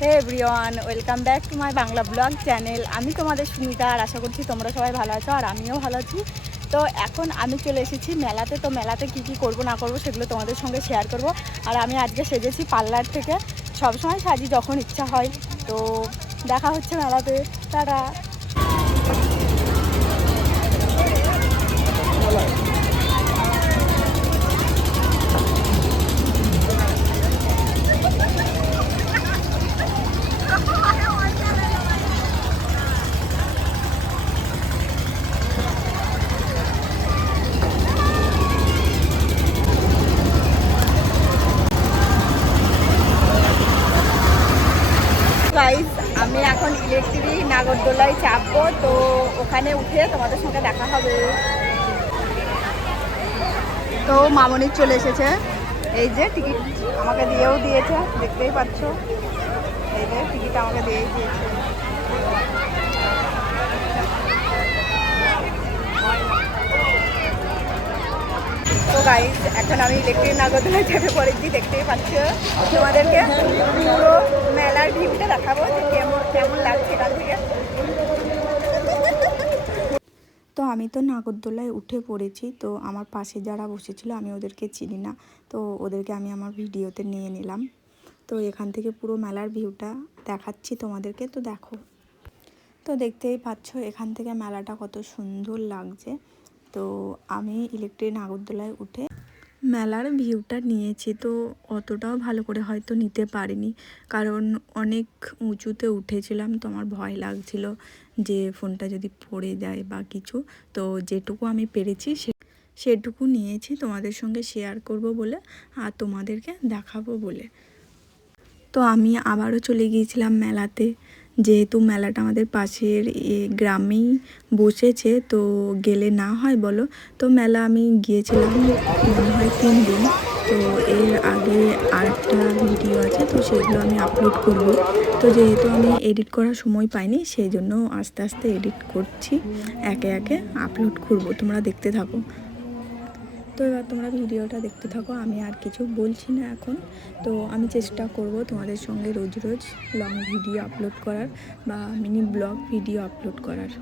Hey everyone, welcome back to my Bangla blog channel. আমি তোমাদের সুমিতা, আর আশা করছি তোমরা সবাই ভালো আছো আর আমিও ভালো আছি। তো এখন আমি চলে এসেছি মেলাতে। তো মেলাতে কী কী করবো না করবো সেগুলো তোমাদের সঙ্গে শেয়ার করব। আর আমি আজকে সেজেছি পার্লার থেকে, সবসময় সাজি যখন ইচ্ছা হয়। তো দেখা হচ্ছে মেলাতে, তারা গাইজ, আমি এখন ইলেকট্রিক নাগরদোলায় চাপবো। তো ওখানে উঠে তোমাদের সঙ্গে দেখা হবে। তো মামনি চলে এসেছে, এই যে টিকিট আমাকে দিয়েও দিয়েছে, দেখতেই পাচ্ছ। এই যে টিকিট আমাকে দিয়েই দিয়েছে। তো গাইজ, এখন আমি ইলেকট্রিক নাগরদোলায় চেপে পড়েছি, দেখতেই পাচ্ছ। তোমাদেরকে পুরো মেলার ভিউটা দেখাবো যে কেমন কেমন লাগছে এখান থেকে। তো আমি তো নাগরদোলায় উঠে পড়েছি। তো আমার পাশে যারা বসেছিল আমি ওদেরকে চিনি না, তো ওদেরকে আমি আমার ভিডিওতে নিয়ে নিলাম। তো এখান থেকে পুরো মেলার ভিউটা দেখাচ্ছি তোমাদেরকে, তো দেখো। তো দেখতেই পাচ্ছ এখান থেকে মেলাটা কত সুন্দর লাগছে। তো আমি ইলেকট্রিক নাগরদোলায় উঠে মেলার ভিউটা নিয়েছি। তো অতটাও ভালো করে হয়তো নিতে পারিনি, কারণ অনেক উঁচুতে উঠেছিলাম। তো আমার ভয় লাগছিল যে ফোনটা যদি পড়ে যায় বা কিছু। তো যেটুকু আমি পেরেছি সেটুকু নিয়েছি তোমাদের সঙ্গে শেয়ার করব বলে, আর তোমাদেরকে দেখাবো বলে। তো আমি আবারও চলে গিয়েছিলাম মেলাতে, যেহেতু মেলাটা আমাদের পাশের গ্রামেই বসেছে। তো গেলে না হয় বলো। তো মেলা আমি গিয়েছিলাম মনে হয় 3 দিন। তো এর আগে আরেকটা ভিডিও আছে, তো সেগুলো আমি আপলোড করব। তো যেহেতু আমি এডিট করার সময় পাইনি, সেই জন্য আস্তে আস্তে এডিট করছি, একে একে আপলোড করব। তোমরা দেখতে থাকো। তো এবার তোমরা ভিডিওটা দেখতে থাকো, আমি আর কিছু বলছি না এখন। তো আমি চেষ্টা করব তোমাদের সঙ্গে রোজ রোজ লং ভিডিও আপলোড করার বা মিনি ব্লগ ভিডিও আপলোড করার।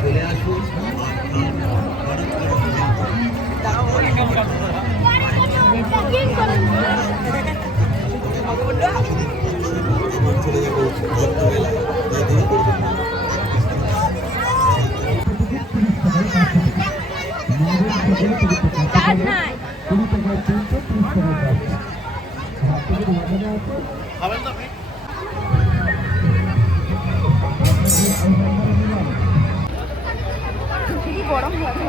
চলে আসুন। গরম হয়েছে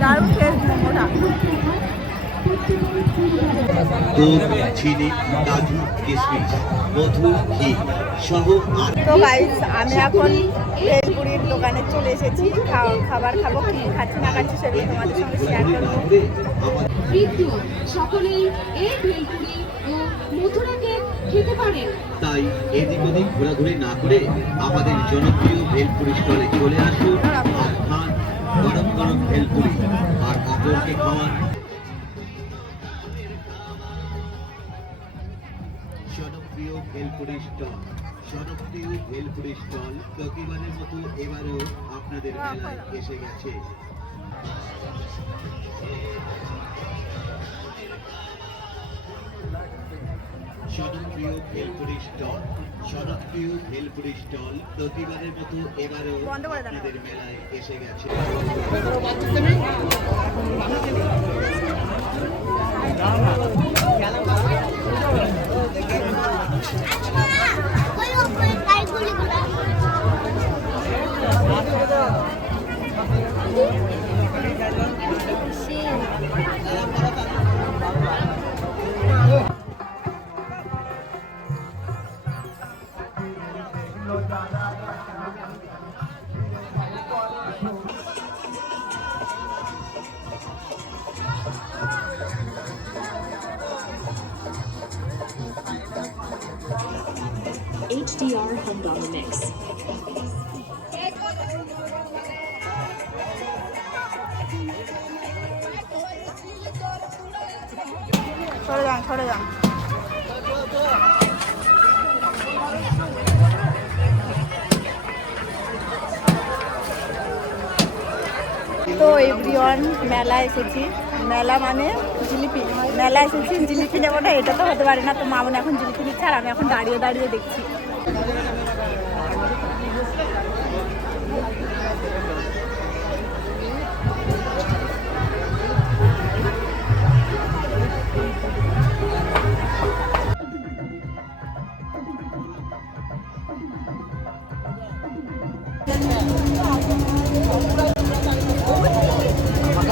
দারুণ টেস্ট মোমোটা। দুধ, চিনি, কাজু, কিশমিশ, মধু, ঘি সহ। তো গাইস, আমি এখন ভেলপুরির দোকানে চলে এসেছি, খাবার খাবো। কি খাচ্ছি না খাচ্ছি সেগুলো তোমাদের সঙ্গে শেয়ার করবো। সকলেই এই ভেলপুরি ও মথুরা কেক খেতে পারেন। তাই এদিক ওদিক ঘোরাঘুরি না করে আমাদের জনপ্রিয় ভেলপুরি স্টলে চলে আসুন আর খান গরম গরম ভেলপুরি, আর অপরকে খাওয়ান। জনপ্রিয় ভেলপুরি স্টল, জনপ্রিয় ভেলপুরি স্টল প্রতিবারের মতো এবারেও আপনাদের মেলায় এসে গেছে। জনপ্রিয় ভেলপুরি স্টল, জনপ্রিয় ভেলপুরি স্টল প্রতিবারের মতো এবারেও আপনাদের মেলায় এসে গেছে। HDR Hungama Mix. সরে যান তো এভরিওয়ান মেলা এসেছি, মেলা মানে জিলিপি, মেলা এসেছি জিলিপি নেবো না এটা তো হতে পারে না। তো মা মনে এখন জিলিপি নিচ্ছে আর আমি এখন দাঁড়িয়ে দাঁড়িয়ে দেখছি।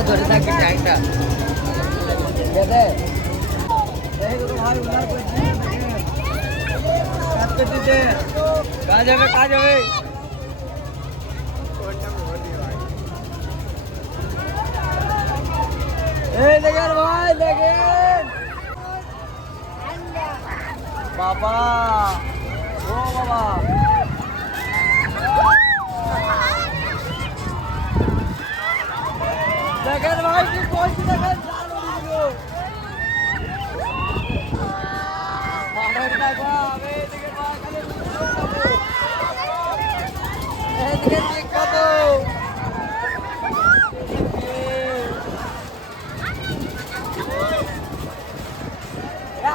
ধরে থাকি ট্যাংটা কাজ হবে দেখেন ভাই দেখেন বাবা ও বাবা দেখেন ভাই কি করছি দেখেন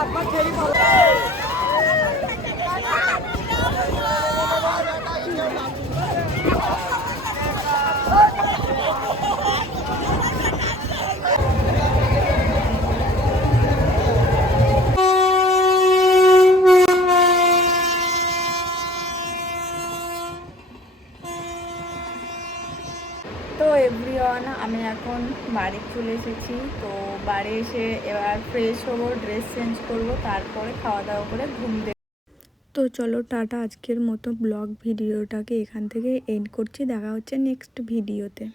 আপনার খেয়ে ভালো তো এভরিওয়ান আমি এখন বাড়ি চলে এসেছি। তো বাড়ি এসে এবার ফ্রেশ হবো, ড্রেস চেঞ্জ করবো, তারপরে খাওয়া দাওয়া করে ঘুম দেবো। তো চলো টাটা, আজকের মতো ব্লগ ভিডিওটাকে এখান থেকে এন্ড করছি। দেখা হচ্ছে নেক্সট ভিডিওতে।